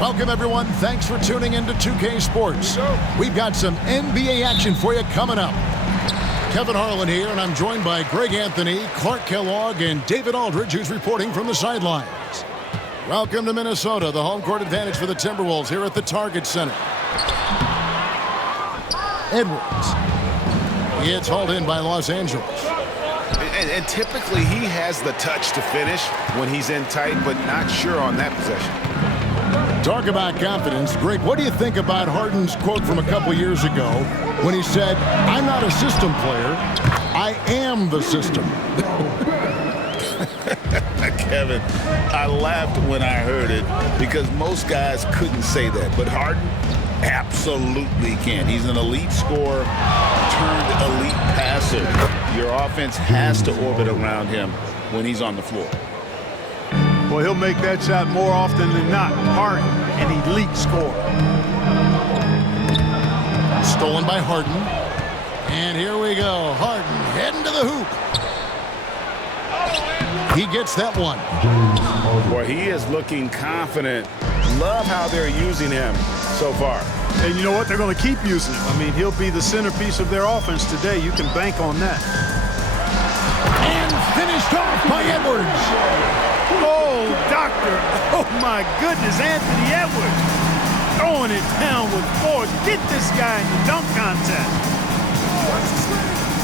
Welcome, everyone. Thanks for tuning in to 2K Sports. We've got some NBA action for you coming up. Kevin Harlan here, and I'm joined by Greg Anthony, Clark Kellogg, and David Aldridge, who's reporting from the sidelines. Welcome to Minnesota, the home court advantage for the Timberwolves here at the Target Center. Edwards. It's hauled in by Los Angeles. And typically he has the touch to finish when he's in tight, but not sure on that possession. Talk about confidence. Greg, what do you think about Harden's quote from a couple years ago when he said, "I'm not a system player, I am the system"? Kevin, I laughed when I heard it because most guys couldn't say that, but Harden absolutely can. He's an elite scorer turned elite passer. Your offense has to orbit around him when he's on the floor. Well, he'll make that shot more often than not. Harden, an elite scorer. Stolen by Harden. And here we go. Harden heading to the hoop. He gets that one. Boy, he is looking confident. Love how they're using him so far. And you know what? They're going to keep using him. I mean, he'll be the centerpiece of their offense today. You can bank on that. And finished off by Edwards. Oh, doctor. Oh, my goodness. Anthony Edwards throwing it down with force. Get this guy in the dunk contest.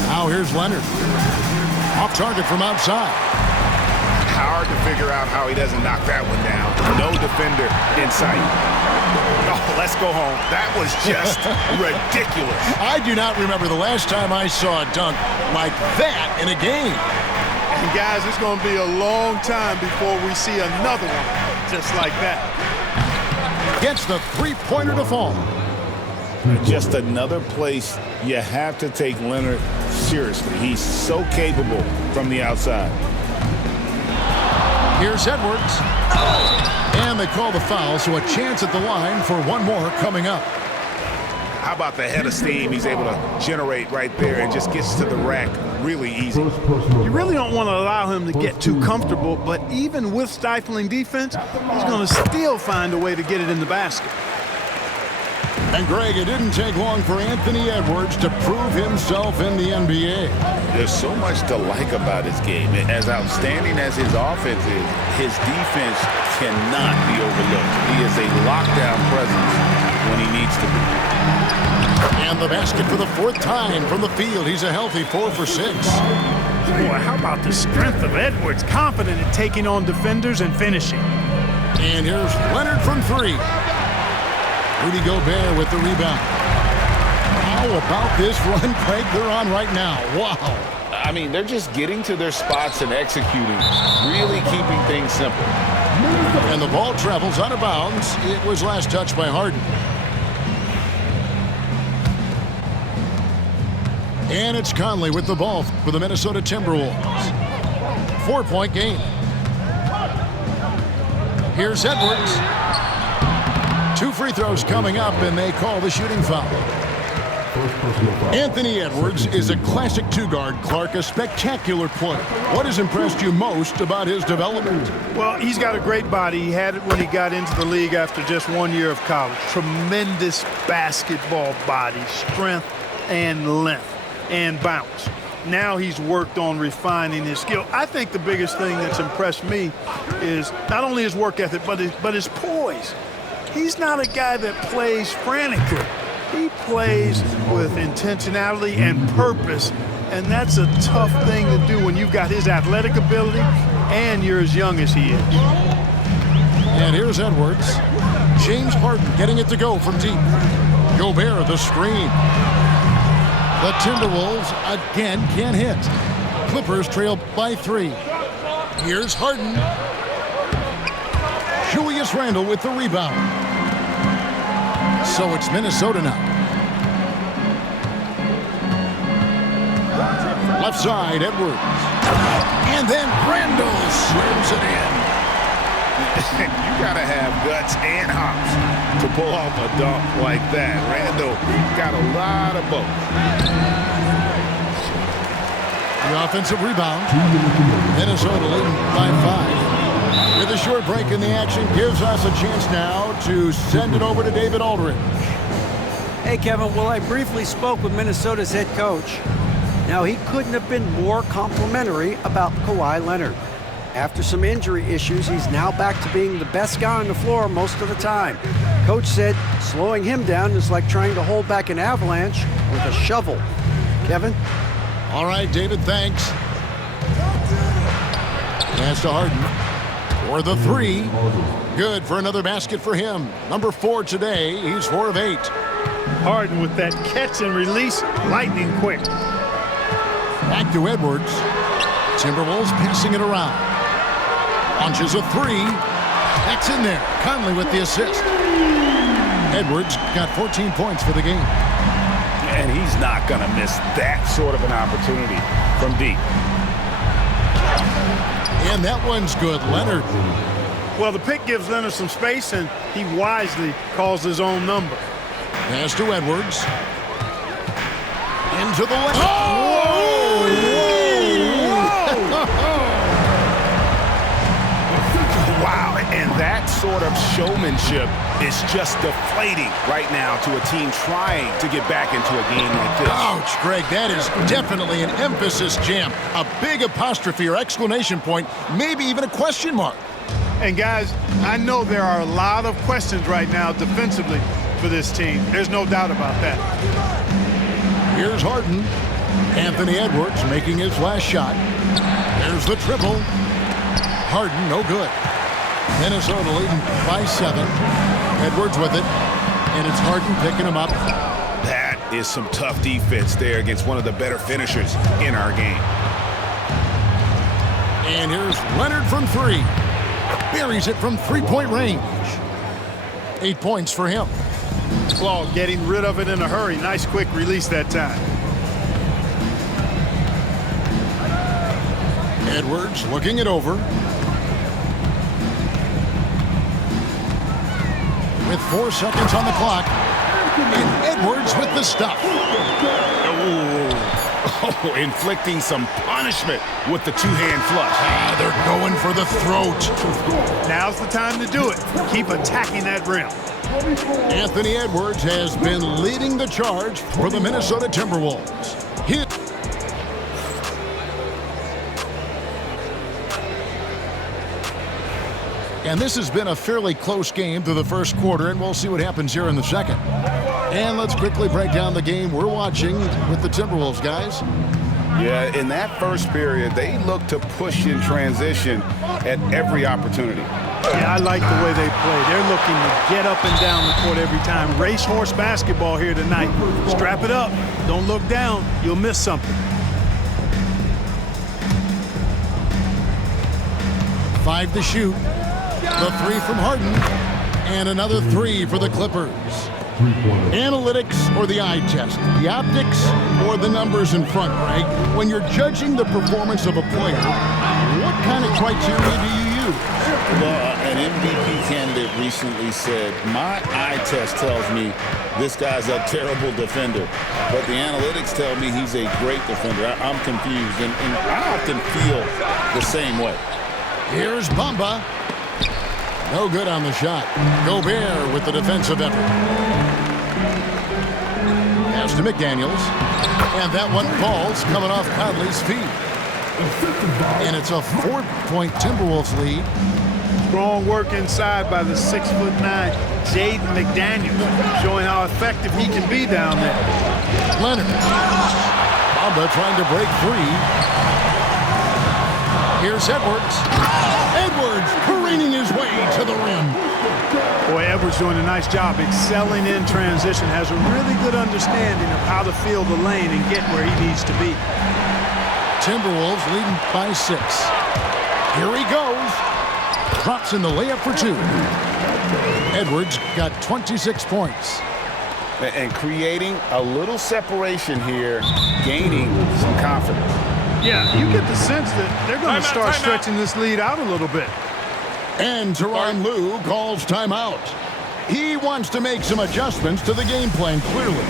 Now here's Leonard. Off target from outside. Hard to figure out how he doesn't knock that one down. No defender in sight. Oh, let's go home. That was just ridiculous. I do not remember the last time I saw a dunk like that in a game. And guys, it's going to be a long time before we see another one just like that. Gets the three-pointer to fall. Just another place you have to take Leonard seriously. He's so capable from the outside. Here's Edwards. And they call the foul, so a chance at the line for one more coming up. How about the head of steam he's able to generate right there and just gets to the rack really easy. You really don't want to allow him to get too comfortable, but even with stifling defense, he's going to still find a way to get it in the basket. And Greg, it didn't take long for Anthony Edwards to prove himself in the NBA. There's so much to like about his game. As outstanding as his offense is, his defense cannot be overlooked. He is a lockdown presence when he needs to be. And the basket for the fourth time from the field. He's a healthy 4 for 6. Boy, how about the strength of Edwards, confident in taking on defenders and finishing. And here's Leonard from 3. Rudy Gobert with the rebound. How about this run, Craig, they're on right now? Wow. I mean, they're just getting to their spots and executing, really keeping things simple. And the ball travels out of bounds. It was last touched by Harden. And it's Conley with the ball for the Minnesota Timberwolves. 4-point game. Here's Edwards. 2 free throws coming up, and they call the shooting foul. Anthony Edwards is a classic 2-guard, Clark, a spectacular player. What has impressed you most about his development? Well, he's got a great body. He had it when he got into the league after just 1 year of college. Tremendous basketball body, strength and length and bounce. Now he's worked on refining his skill. I think the biggest thing that's impressed me is not only his work ethic, but his poise. He's not a guy that plays frantically. He plays with intentionality and purpose, and that's a tough thing to do when you've got his athletic ability and you're as young as he is. And here's Edwards. James Harden getting it to go from deep. Gobert, the screen. The Timberwolves again can't hit. Clippers trail by 3. Here's Harden. Julius Randle with the rebound. So it's Minnesota now. Left side, Edwards. And then Randle slams it in. You got to have guts and hops to pull off a dunk like that. Randle got a lot of both. The offensive rebound. Minnesota leading by 5. With a short break in the action gives us a chance now to send it over to David Aldridge. Hey, Kevin. Well, I briefly spoke with Minnesota's head coach. Now, he couldn't have been more complimentary about Kawhi Leonard. After some injury issues, he's now back to being the best guy on the floor most of the time. Coach said slowing him down is like trying to hold back an avalanche with a shovel. Kevin? All right, David, thanks. Pass to Harden for the three. Good for another basket for him. Number 4 today. He's 4 of 8. Harden with that catch and release, lightning quick. Back to Edwards. Timberwolves passing it around. Launches a 3. That's in there. Conley with the assist. Edwards got 14 points for the game. And he's not going to miss that sort of an opportunity from deep. And that one's good. Leonard. Well, the pick gives Leonard some space, and he wisely calls his own number. Pass to Edwards. Into the left. Wow, and that sort of showmanship is just deflating right now to a team trying to get back into a game like this. Ouch, Greg, that is definitely an emphasis jam. A big apostrophe or exclamation point, maybe even a question mark. And guys, I know there are a lot of questions right now defensively for this team. There's no doubt about that. Here's Harden. Anthony Edwards making his last shot. There's the triple. Harden, no good. Minnesota leading by 7. Edwards with it. And it's Harden picking him up. That is some tough defense there against one of the better finishers in our game. And here's Leonard from 3. Buries it from 3-point range. 8 points for him. Claw getting rid of it in a hurry. Nice quick release that time. Edwards looking it over. With 4 seconds on the clock. And Edwards with the stuff. Oh, inflicting some punishment with the two-hand flush. They're going for the throat. Now's the time to do it. Keep attacking that rim. Anthony Edwards has been leading the charge for the Minnesota Timberwolves. And this has been a fairly close game through the first quarter, and we'll see what happens here in the second. And let's quickly break down the game we're watching with the Timberwolves, guys. Yeah, in that first period, they looked to push in transition at every opportunity. Yeah, I like the way they play. They're looking to get up and down the court every time. Racehorse basketball here tonight. Strap it up. Don't look down. You'll miss something. 5 to shoot. The 3 from Harden. And another 3 for the Clippers. Analytics or the eye test? The optics or the numbers in front, Greg? When you're judging the performance of a player, what kind of criteria do you use? Well, an MVP candidate recently said, my eye test tells me this guy's a terrible defender, but the analytics tell me he's a great defender. I'm confused, and I often feel the same way. Here's Bamba. No good on the shot. Gobert with the defensive effort. Pass to McDaniels. And that one falls coming off Conley's feet. And it's a 4-point Timberwolves lead. Strong work inside by the 6'9" Jaden McDaniels, showing how effective he can be down there. Leonard. Bamba trying to break free. Here's Edwards. Edwards careening his way to the rim. Boy, Edwards doing a nice job excelling in transition, has a really good understanding of how to fill the lane and get where he needs to be. Timberwolves leading by 6. Here he goes. Drops in the layup for 2. Edwards got 26 points. And creating a little separation here, gaining some confidence. Yeah, you get the sense that they're going to start stretching this lead out a little bit. And Tyronn Lue calls timeout. He wants to make some adjustments to the game plan, clearly.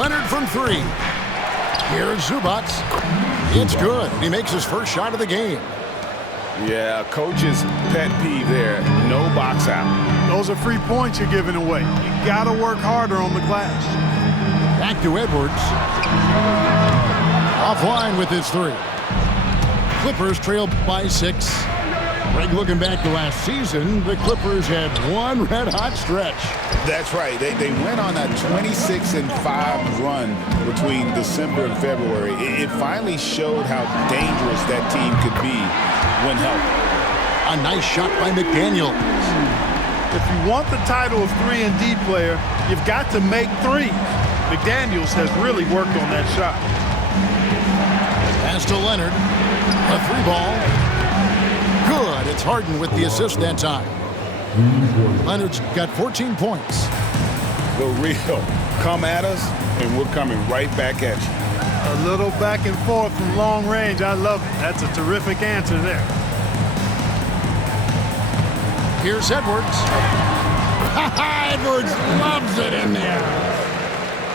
Leonard from three. Here's Zubac. It's good. He makes his first shot of the game. Yeah, coach's pet peeve there. No box out. Those are free points you're giving away. You got to work harder on the glass. Back to Edwards. Offline with his three. Clippers trail by 6. Greg, looking back to last season, the Clippers had one red-hot stretch. That's right. They went on a 26-5 run between December and February. It finally showed how dangerous that team could be when healthy. A nice shot by McDaniel. If you want the title of 3-and-D player, you've got to make threes. McDaniels has really worked on that shot. Pass to Leonard. A three ball. Good. It's Harden with the assist that time. Leonard's got 14 points. The real. Come at us, and we're coming right back at you. A little back and forth from long range. I love it. That's a terrific answer there. Here's Edwards. Edwards loves it in there.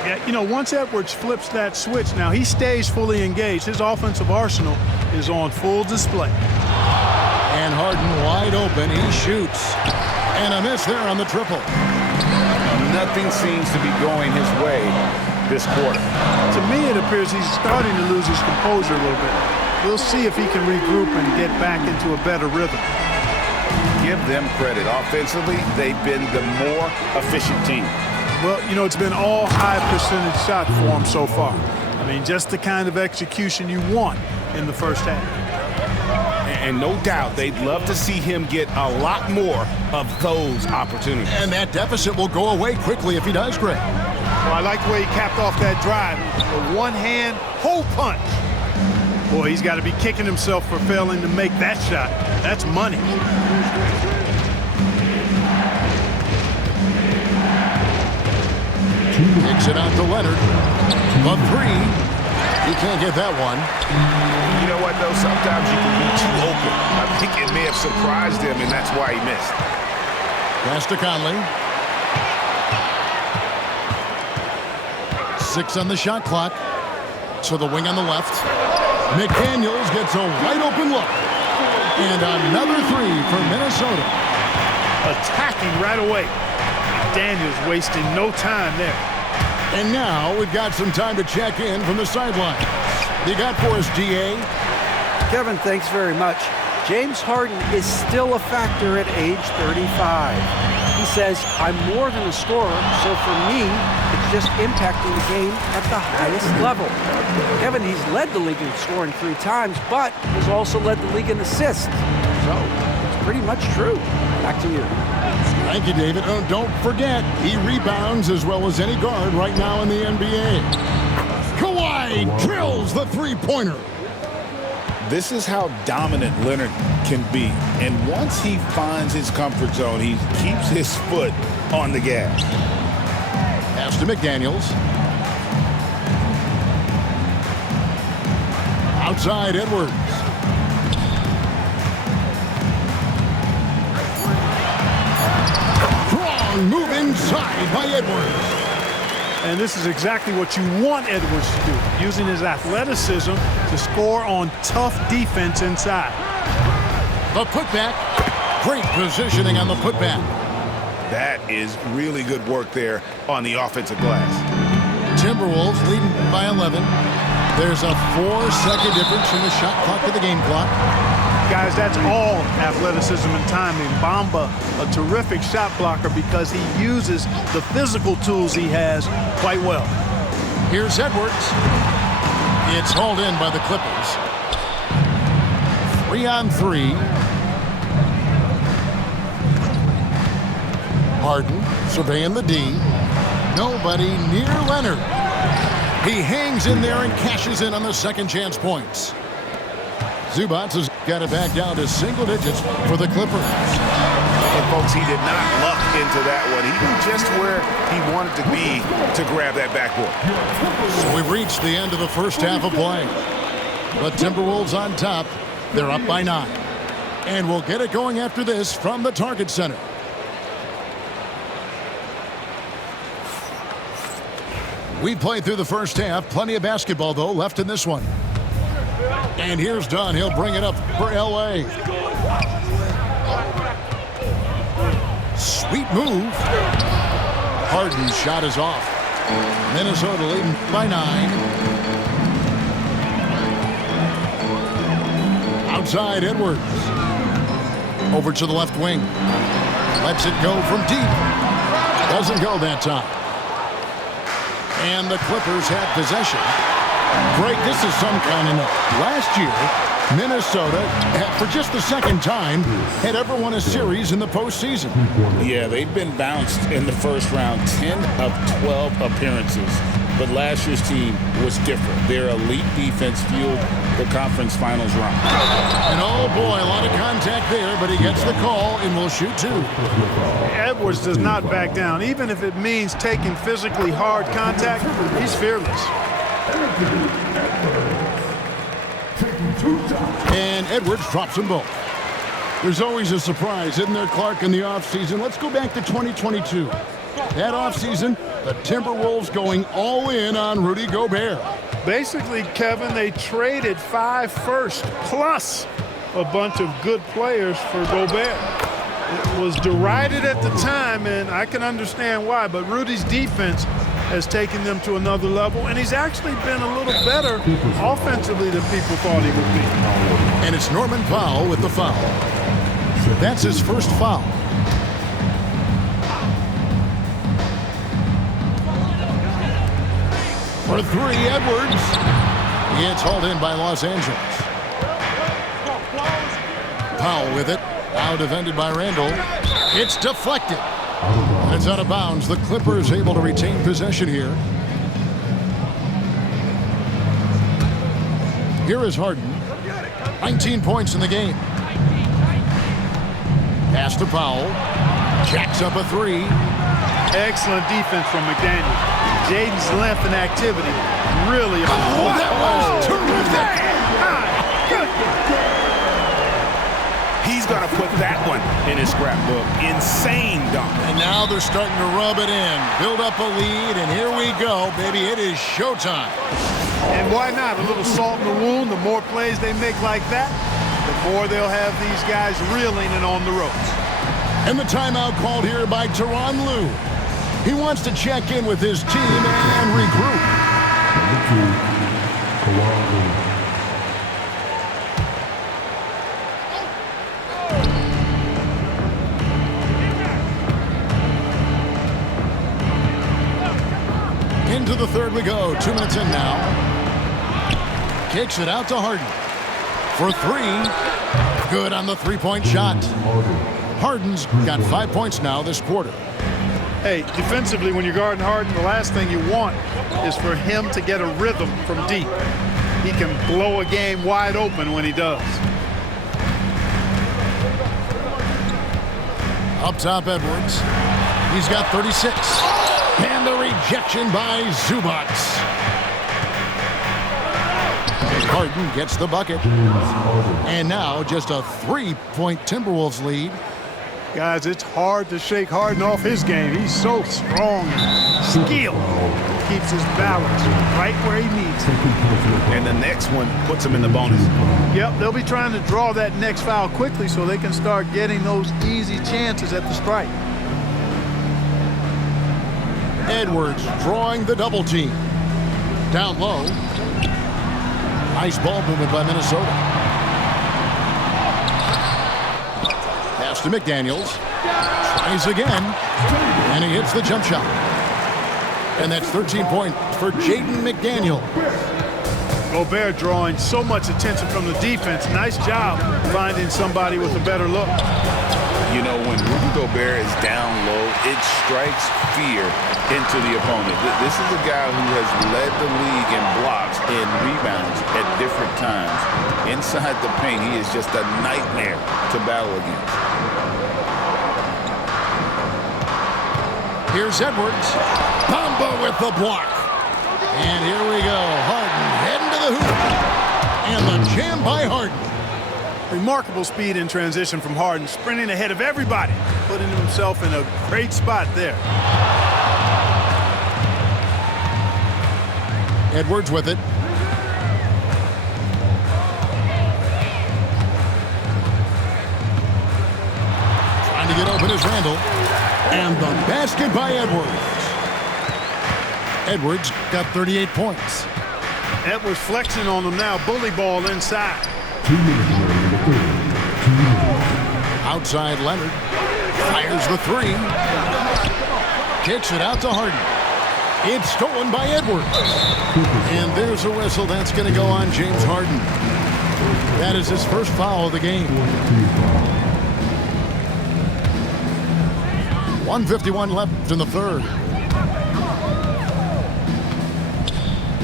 Yeah, you know, once Edwards flips that switch, now he stays fully engaged. His offensive arsenal is on full display. And Harden wide open. He shoots. And a miss there on the triple. Nothing seems to be going his way this quarter. To me, it appears he's starting to lose his composure a little bit. We'll see if he can regroup and get back into a better rhythm. Give them credit. Offensively, they've been the more efficient team. Well, you know, it's been all high percentage shot for him so far. I mean, just the kind of execution you want in the first half. And no doubt they'd love to see him get a lot more of those opportunities. And that deficit will go away quickly if he does, Greg. Well, I like the way he capped off that drive. The one-hand hole punch. Boy, he's got to be kicking himself for failing to make that shot. That's money. Kicks it out to Leonard. The three. He can't get that one. You know what, though? Sometimes you can be too open. I think it may have surprised him, and that's why he missed. Pass to Conley. 6 on the shot clock. To the wing on the left. McDaniels gets a wide open look. And another three for Minnesota. Attacking right away. McDaniels wasting no time there. And now we've got some time to check in from the sideline. You got for us, DA? Kevin, thanks very much. James Harden is still a factor at age 35. He says, I'm more than a scorer, so for me, it's just impacting the game at the highest level. Kevin, he's led the league in scoring 3 times, but he's also led the league in assists. So it's pretty much true. Back to you. Thank you, David. Oh, don't forget, he rebounds as well as any guard right now in the NBA. Kawhi drills the three-pointer. This is how dominant Leonard can be. And once he finds his comfort zone, he keeps his foot on the gas. Pass to McDaniels. Outside Edwards. Strong move inside by Edwards. And this is exactly what you want Edwards to do, using his athleticism to score on tough defense inside. The putback. Great positioning on the putback. That is really good work there on the offensive glass. Timberwolves leading by 11. There's a 4-second difference from the shot clock to the game clock. Guys, that's all athleticism and timing. Bamba, a terrific shot blocker because he uses the physical tools he has quite well. Here's Edwards. It's hauled in by the Clippers. 3-on-3. Harden surveying the D. Nobody near Leonard. He hangs in there and cashes in on the second chance points. Zubac has got it back down to single digits for the Clippers. And folks, he did not luck into that one. He knew just where he wanted to be to grab that backboard. So we've reached the end of the first half of play. The Timberwolves on top. They're up by 9. And we'll get it going after this from the Target Center. We played through the first half. Plenty of basketball, though, left in this one. And here's Dunn. He'll bring it up for L.A. Sweet move. Harden's shot is off. Minnesota leading by 9. Outside Edwards. Over to the left wing. Lets it go from deep. Doesn't go that time. And the Clippers have possession. Greg, this is some kind of note. Last year, Minnesota, for just the second time, had ever won a series in the postseason. Yeah, they've been bounced in the first round, 10 of 12 appearances. But last year's team was different. Their elite defense fueled the conference finals run. And oh boy, a lot of contact there, but he gets the call and will shoot 2. Edwards does not back down. Even if it means taking physically hard contact, he's fearless. And Edwards drops them both. There's always a surprise, isn't there, Clark, in the offseason? Let's go back to 2022. That offseason, the Timberwolves going all in on Rudy Gobert. Basically, Kevin, they traded 5 firsts plus a bunch of good players for Gobert. It was derided at the time, and I can understand why, but Rudy's defense has taken them to another level, and he's actually been a little better offensively than people thought he would be. And it's Norman Powell with the foul. That's his first foul. For 3, Edwards. It's hauled in by Los Angeles. Powell with it. Now defended by Randall. It's deflected. It's out of bounds. The Clippers able to retain possession here. Here is Harden. 19 points in the game. Pass to Powell. Jacks up a 3. Excellent defense from McDaniel. Jaden's length and activity really. Oh, that was terrific. He's going to put that one in his scrapbook. Insane dunk. And now they're starting to rub it in. Build up a lead, and here we go, baby. It is showtime. And why not? A little salt in the wound. The more plays they make like that, the more they'll have these guys reeling and on the ropes. And the timeout called here by Tyronn Lue. He wants to check in with his team and regroup. Into the third we go. 2 minutes in now. Kicks it out to Harden. For 3. Good on the three-point shot. Harden's got 5 points now this quarter. Hey, defensively, when you're guarding Harden, the last thing you want is for him to get a rhythm from deep. He can blow a game wide open when he does. Up top, Edwards. He's got 36. And the rejection by Zubac. Harden gets the bucket. And now just a 3-point Timberwolves lead. Guys, it's hard to shake Harden off his game. He's so strong and skilled. Keeps his balance right where he needs it. And the next one puts him in the bonus. Yep, they'll be trying to draw that next foul quickly so they can start getting those easy chances at the strike. Edwards drawing the double team. Down low. Nice ball movement by Minnesota. Pass to McDaniels. Tries again. And he hits the jump shot. And that's 13 points for Jaden McDaniel. Gobert drawing so much attention from the defense. Nice job finding somebody with a better look. You know, when Rudy Gobert is down low, it strikes fear into the opponent. This is a guy who has led the league in blocks and rebounds at different times. Inside the paint, he is just a nightmare to battle against. Here's Edwards. Bamba with the block. And here we go. Harden heading to the hoop. And the jam by Harden. Remarkable speed in transition from Harden, sprinting ahead of everybody, putting himself in a great spot there. Edwards with it. Trying to get open is Randall. And the basket by Edwards. Edwards got 38 points. Edwards flexing on them now. Bully ball inside. Outside Leonard. Fires the three. Kicks it out to Harden. It's stolen by Edwards. And there's a whistle. That's going to go on James Harden. That is his first foul of the game. 1:51 left in the third.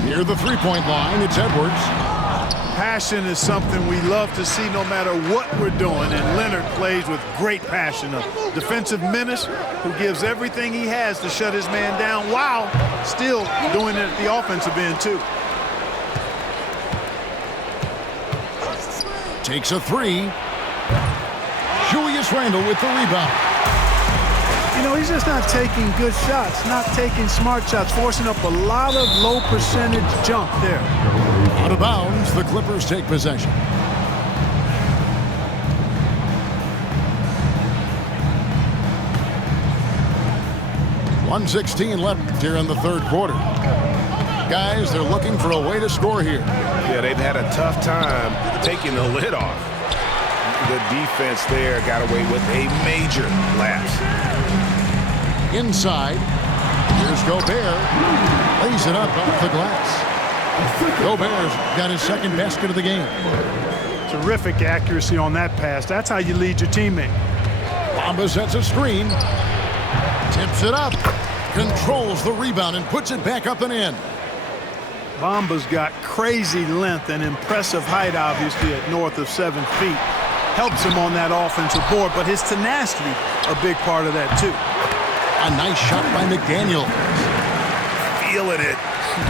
Near the three-point line, it's Edwards. Passion is something we love to see no matter what we're doing, and Leonard plays with great passion. A defensive menace who gives everything he has to shut his man down while still doing it at the offensive end, too. Takes a three. Julius Randle with the rebound. You know, he's just not taking good shots, not taking smart shots, forcing up a lot of low percentage jump there. Out of bounds, the Clippers take possession. .116 left here in the third quarter. Guys, they're looking for a way to score here. Yeah, they've had a tough time taking the lid off. The defense there got away with a major lapse. Inside, here's Gobert. Lays it up off the glass. Gobert's got his second basket of the game. Terrific accuracy on that pass. That's how you lead your teammate. Bamba sets a screen. Tips it up. Controls the rebound and puts it back up and in. Bamba's got crazy length and impressive height, obviously, at north of 7 feet. Helps him on that offensive board, but his tenacity, a big part of that, too. A nice shot by McDaniel. Feeling it.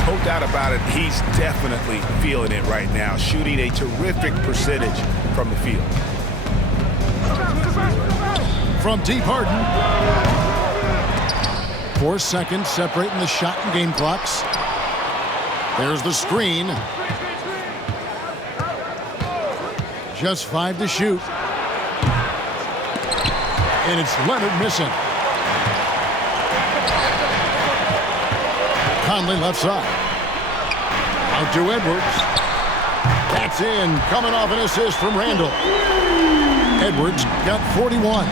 No doubt about it. He's definitely feeling it right now. Shooting a terrific percentage from the field. From deep, Harden. 4 seconds separating the shot and game clocks. There's the screen. Just 5 to shoot. And it's Leonard missing. Conley left side. Out to Edwards. That's in. Coming off an assist from Randall. Edwards got 41.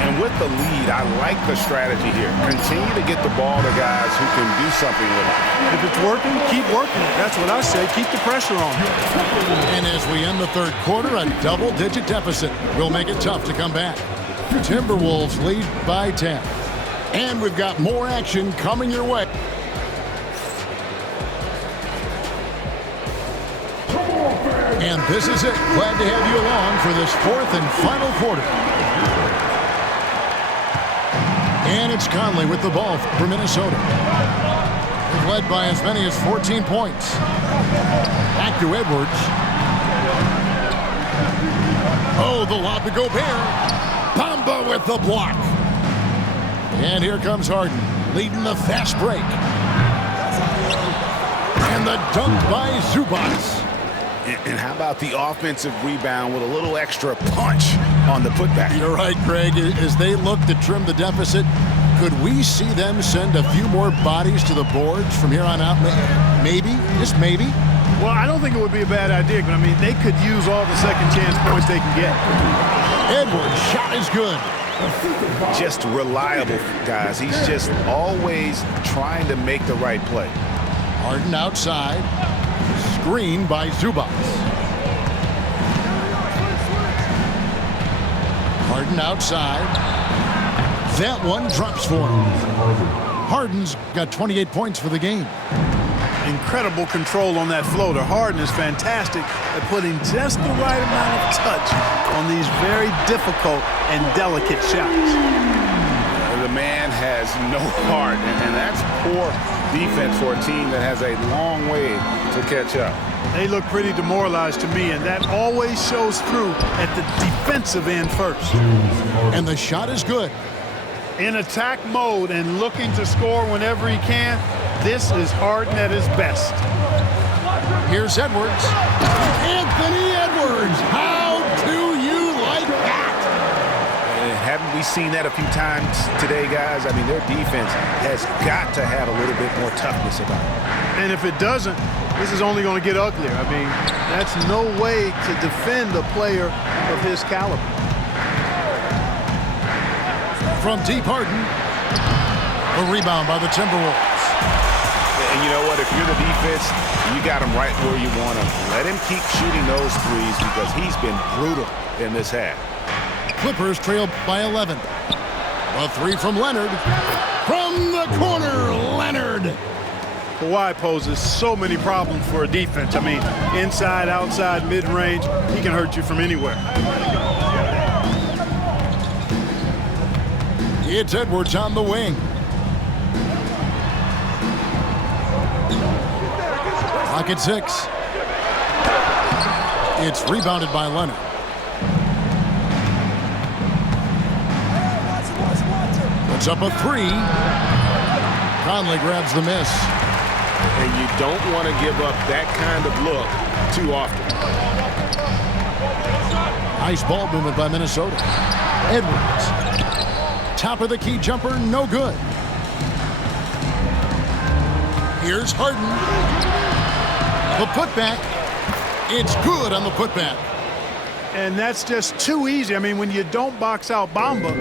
And with the lead, I like the strategy here. Continue to get the ball to guys who can do something with it. If it's working, keep working it. That's what I say. Keep the pressure on. And as we end the third quarter, a double-digit deficit will make it tough to come back. Timberwolves lead by 10. And we've got more action coming your way. And this is it. Glad to have you along for this fourth and final quarter. And it's Conley with the ball for Minnesota. They've led by as many as 14 points. Back to Edwards. Oh, the lob to Gobert. Bamba with the block. And here comes Harden, leading the fast break. And the dunk by Zubac. And how about the offensive rebound with a little extra punch on the putback? You're right, Greg. As they look to trim the deficit, could we see them send a few more bodies to the boards from here on out? Maybe, just maybe. Well, I don't think it would be a bad idea, but I mean, they could use all the second chance points they can get. Edwards' shot is good. Just reliable, guys. He's just always trying to make the right play. Harden outside. Screen by Zubac. Harden outside. That one drops for him. Harden's got 28 points for the game. Incredible control on that floater. Harden is fantastic at putting just the right amount of touch on these very difficult and delicate shots. The man has no heart, and that's poor defense for a team that has a long way to catch up. They look pretty demoralized to me, and that always shows through at the defensive end first. And the shot is good. In attack mode and looking to score whenever he can, this is Harden at his best. Here's Edwards. Anthony Edwards. How do you like that? And haven't we seen that a few times today, guys? I mean, their defense has got to have a little bit more toughness about it. And if it doesn't, this is only going to get uglier. I mean, that's no way to defend a player of his caliber. From deep, Harden. A rebound by the Timberwolves. And you know what? If you're the defense, you got him right where you want him. Let him keep shooting those threes because he's been brutal in this half. Clippers trail by 11. A three from Leonard. From the corner, Leonard. Kawhi poses so many problems for a defense. I mean, inside, outside, mid-range, he can hurt you from anywhere. It's Edwards on the wing. Clock at 6. It's rebounded by Leonard. Puts up a three. Conley grabs the miss. And you don't want to give up that kind of look too often. Nice ball movement by Minnesota. Edwards. Top of the key jumper, no good. Here's Harden. The putback. It's good on the putback. And that's just too easy. I mean, when you don't box out Bamba,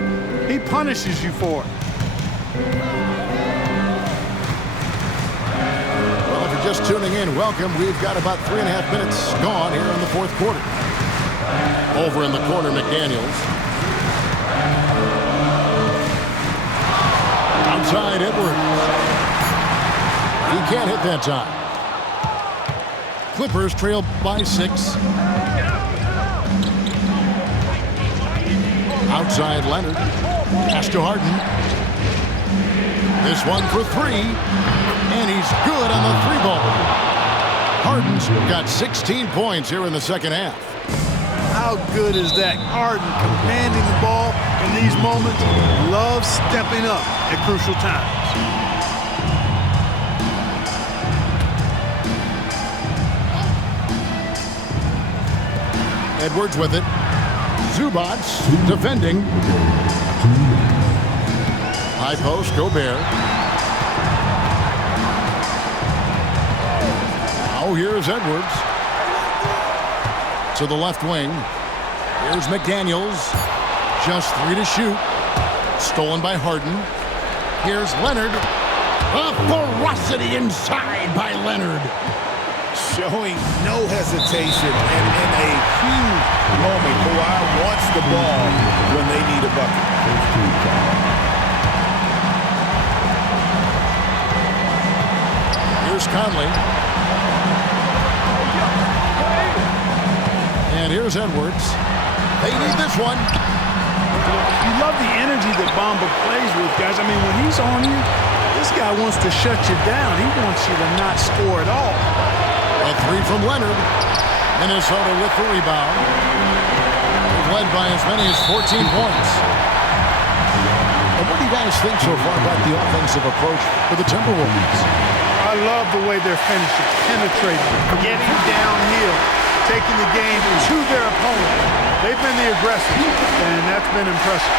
he punishes you for it. Well, if you're just tuning in, welcome. We've got about 3.5 minutes gone here in the fourth quarter. Over in the corner, McDaniels. Outside, Edwards. He can't hit that time. Clippers trail by 6. Outside, Leonard. Pass to Harden. This one for 3. And he's good on the 3-ball. Harden's got 16 points here in the second half. How good is that? Harden commanding the ball in these moments. Loves stepping up at crucial times. Edwards with it. Zubac defending. High post, Gobert. Now here's Edwards. To the left wing. Here's McDaniels. Just 3 to shoot. Stolen by Harden. Here's Leonard. A ferocity inside by Leonard. Showing no hesitation, and in a huge moment, Kawhi wants the ball when they need a bucket. Here's Conley. And here's Edwards. They need this one. You love the energy that Bamba plays with, guys. I mean, when he's on you, this guy wants to shut you down. He wants you to not score at all. A 3 from Leonard. Minnesota with the rebound. They've led by as many as 14 points. And what do you guys think so far about the offensive approach for the Timberwolves? I love the way they're finishing, penetrating, getting downhill, taking the game to their opponent. They've been the aggressors, and that's been impressive.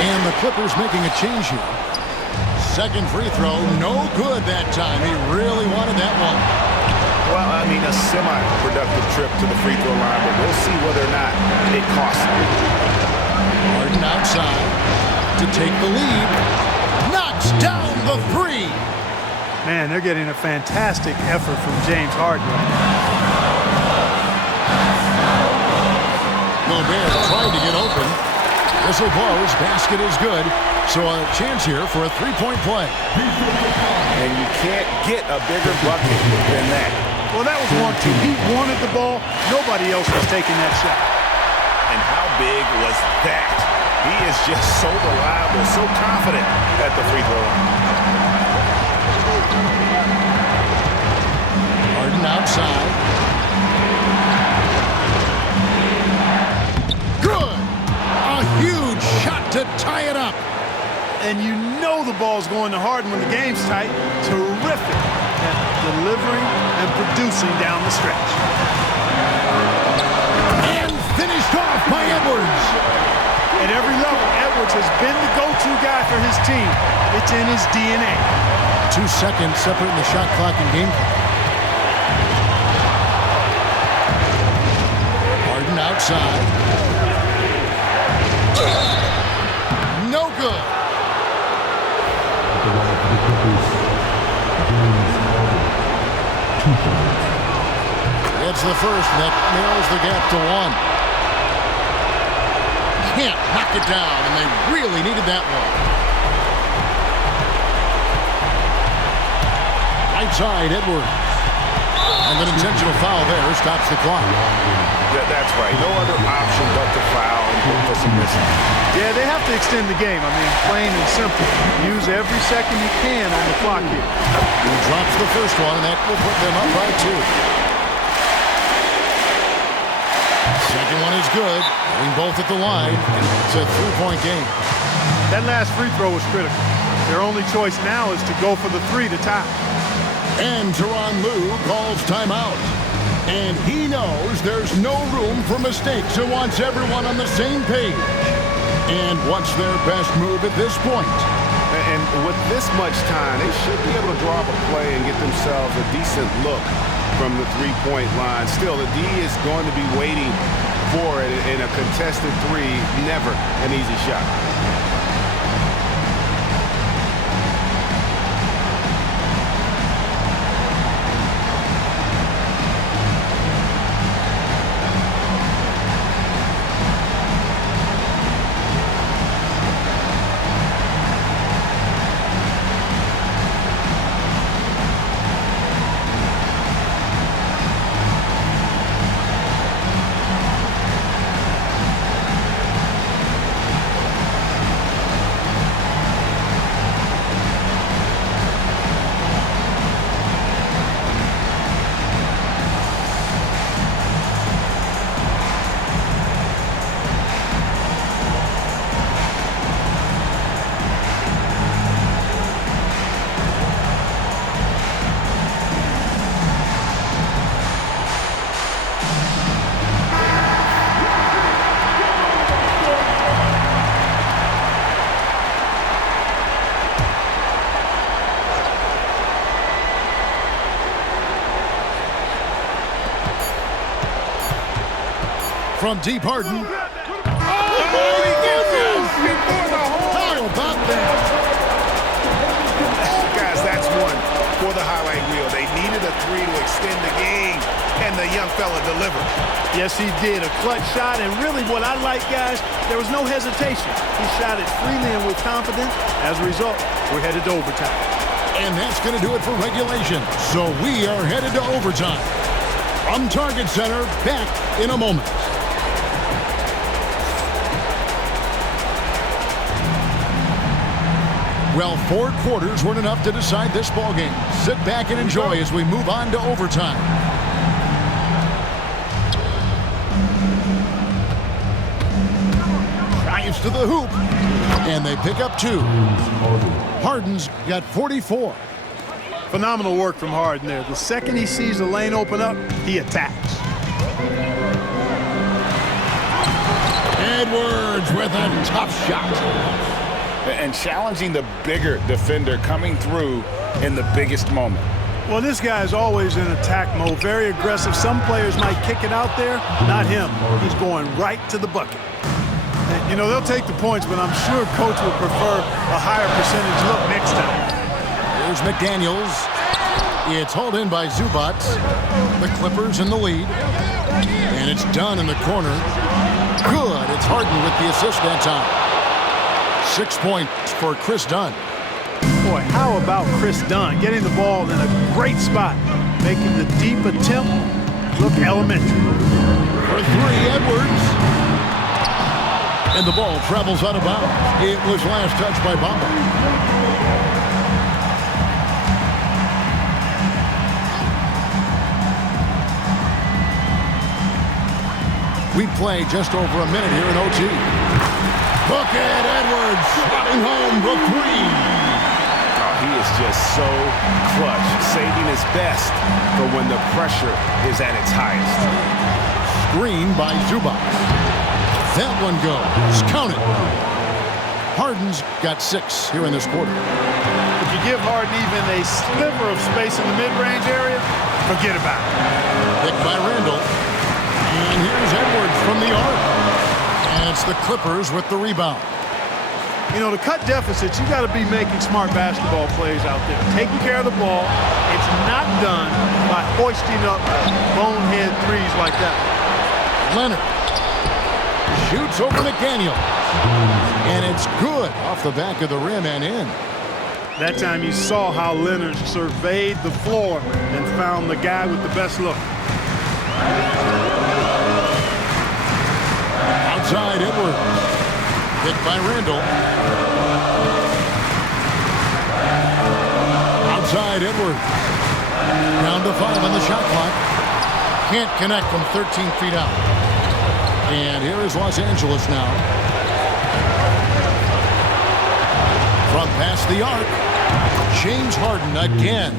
And the Clippers making a change here. Second free throw, no good that time. He really wanted that one. Well, I mean, a semi-productive trip to the free throw line, but we'll see whether or not it costs him. Harden outside to take the lead. Knocks down the 3. Man, they're getting a fantastic effort from James Harden. Gobert trying to get open. Whistle blows. Basket is good. So a chance here for a 3-point play. And you can't get a bigger bucket than that. Well, that was 1-2. He wanted the ball. Nobody else was taking that shot. And how big was that? He is just so reliable, so confident at the free throw line. Harden outside. Good. A huge shot to tie it up. and you know the ball's going to Harden when the game's tight. Terrific at delivering and producing down the stretch. And finished off by Edwards. At every level, Edwards has been the go-to guy for his team. It's in his DNA. 2 seconds separating the shot clock and game clock. Harden outside. No good. It's the first that narrows the gap to 1. Can't knock it down, and they really needed that one. Right side, Edwards. And an intentional foul there stops the clock. That's right. No other option but to foul and hope for some missing. Yeah, they have to extend the game. I mean, plain and simple. Use every second you can on the clock here. He drops the first one, and that will put them up by 2. Second one is good. Hitting both at the line. It's a 3-point game. That last free throw was critical. Their only choice now is to go for the 3 to tie. And Tyronn Lue calls timeout. And he knows there's no room for mistakes and wants everyone on the same page. And what's their best move at this point? And with this much time, they should be able to draw up a play and get themselves a decent look from the three-point line. Still, the D is going to be waiting for it in a contested 3. Never an easy shot. From deep, Harden. Oh, my goodness! Before the hole. How about that? Guys, that's one for the highlight reel. They needed a 3 to extend the game, and the young fella delivered. Yes, he did. A clutch shot, and really what I like, guys, there was no hesitation. He shot it freely and with confidence. As a result, we're headed to overtime. And that's going to do it for regulation. So we are headed to overtime. From Target Center, back in a moment. Well, 4 quarters weren't enough to decide this ballgame. Sit back and enjoy as we move on to overtime. Drives to the hoop, and they pick up 2. Harden's got 44. Phenomenal work from Harden there. The second he sees the lane open up, he attacks. Edwards with a tough shot. And challenging the bigger defender coming through in the biggest moment. Well, this guy is always in attack mode, very aggressive. Some players might kick it out there, not him. He's going right to the bucket. And, you know, they'll take the points, but I'm sure coach would prefer a higher percentage look next time. Here's McDaniels. It's hauled in by Zubac. The Clippers in the lead. And it's done in the corner. Good. It's Harden with the assist that time. 6 points for Chris Dunn. Boy, how about Chris Dunn getting the ball in a great spot, making the deep attempt look elementary. For 3, Edwards. And the ball travels out of bounds. It was last touched by Bamba. We play just over a minute here in OT. Bucket. Edwards sliding home the three. Oh, he is just so clutch, saving his best for when the pressure is at its highest. Screen by Zubac. That one goes. Count it. Harden's got 6 here in this quarter. If you give Harden even a sliver of space in the mid-range area, forget about it. Picked by Randall. And here's Edwards from the arc. And it's the Clippers with the rebound. You know, to cut deficits, you got to be making smart basketball plays out there. Taking care of the ball. It's not done by hoisting up bonehead threes like that. Leonard shoots over McDaniel. And it's good off the back of the rim and in. That time you saw how Leonard surveyed the floor and found the guy with the best look. Outside Edwards. Picked by Randall. Outside Edwards. Down to 5 on the shot clock. Can't connect from 13 feet out. And here is Los Angeles now. From past the arc. James Harden again.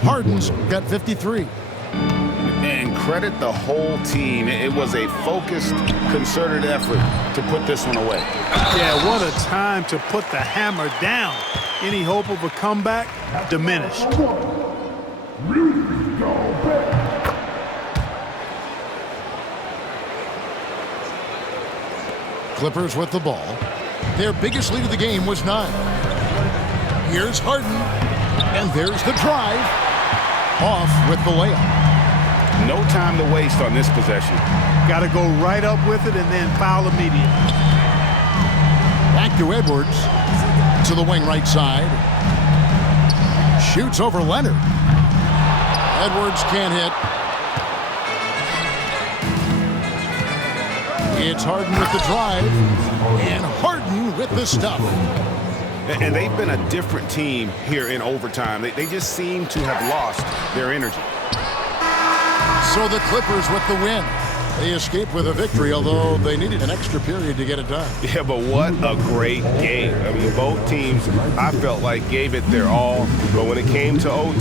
Harden's got 53. And credit the whole team. It was a focused, concerted effort to put this one away. Yeah, what a time to put the hammer down. Any hope of a comeback diminished. Clippers with the ball. Their biggest lead of the game was 9. Here's Harden. And there's the drive. Off with the layup. No time to waste on this possession. Got to go right up with it and then foul immediately. Back to Edwards. To the wing right side. Shoots over Leonard. Edwards can't hit. It's Harden with the drive. And Harden with the stuff. And they've been a different team here in overtime. They just seem to have lost their energy. So the Clippers with the win. They escaped with a victory, although they needed an extra period to get it done. Yeah, but what a great game. I mean, both teams, I felt like, gave it their all. But when it came to OT,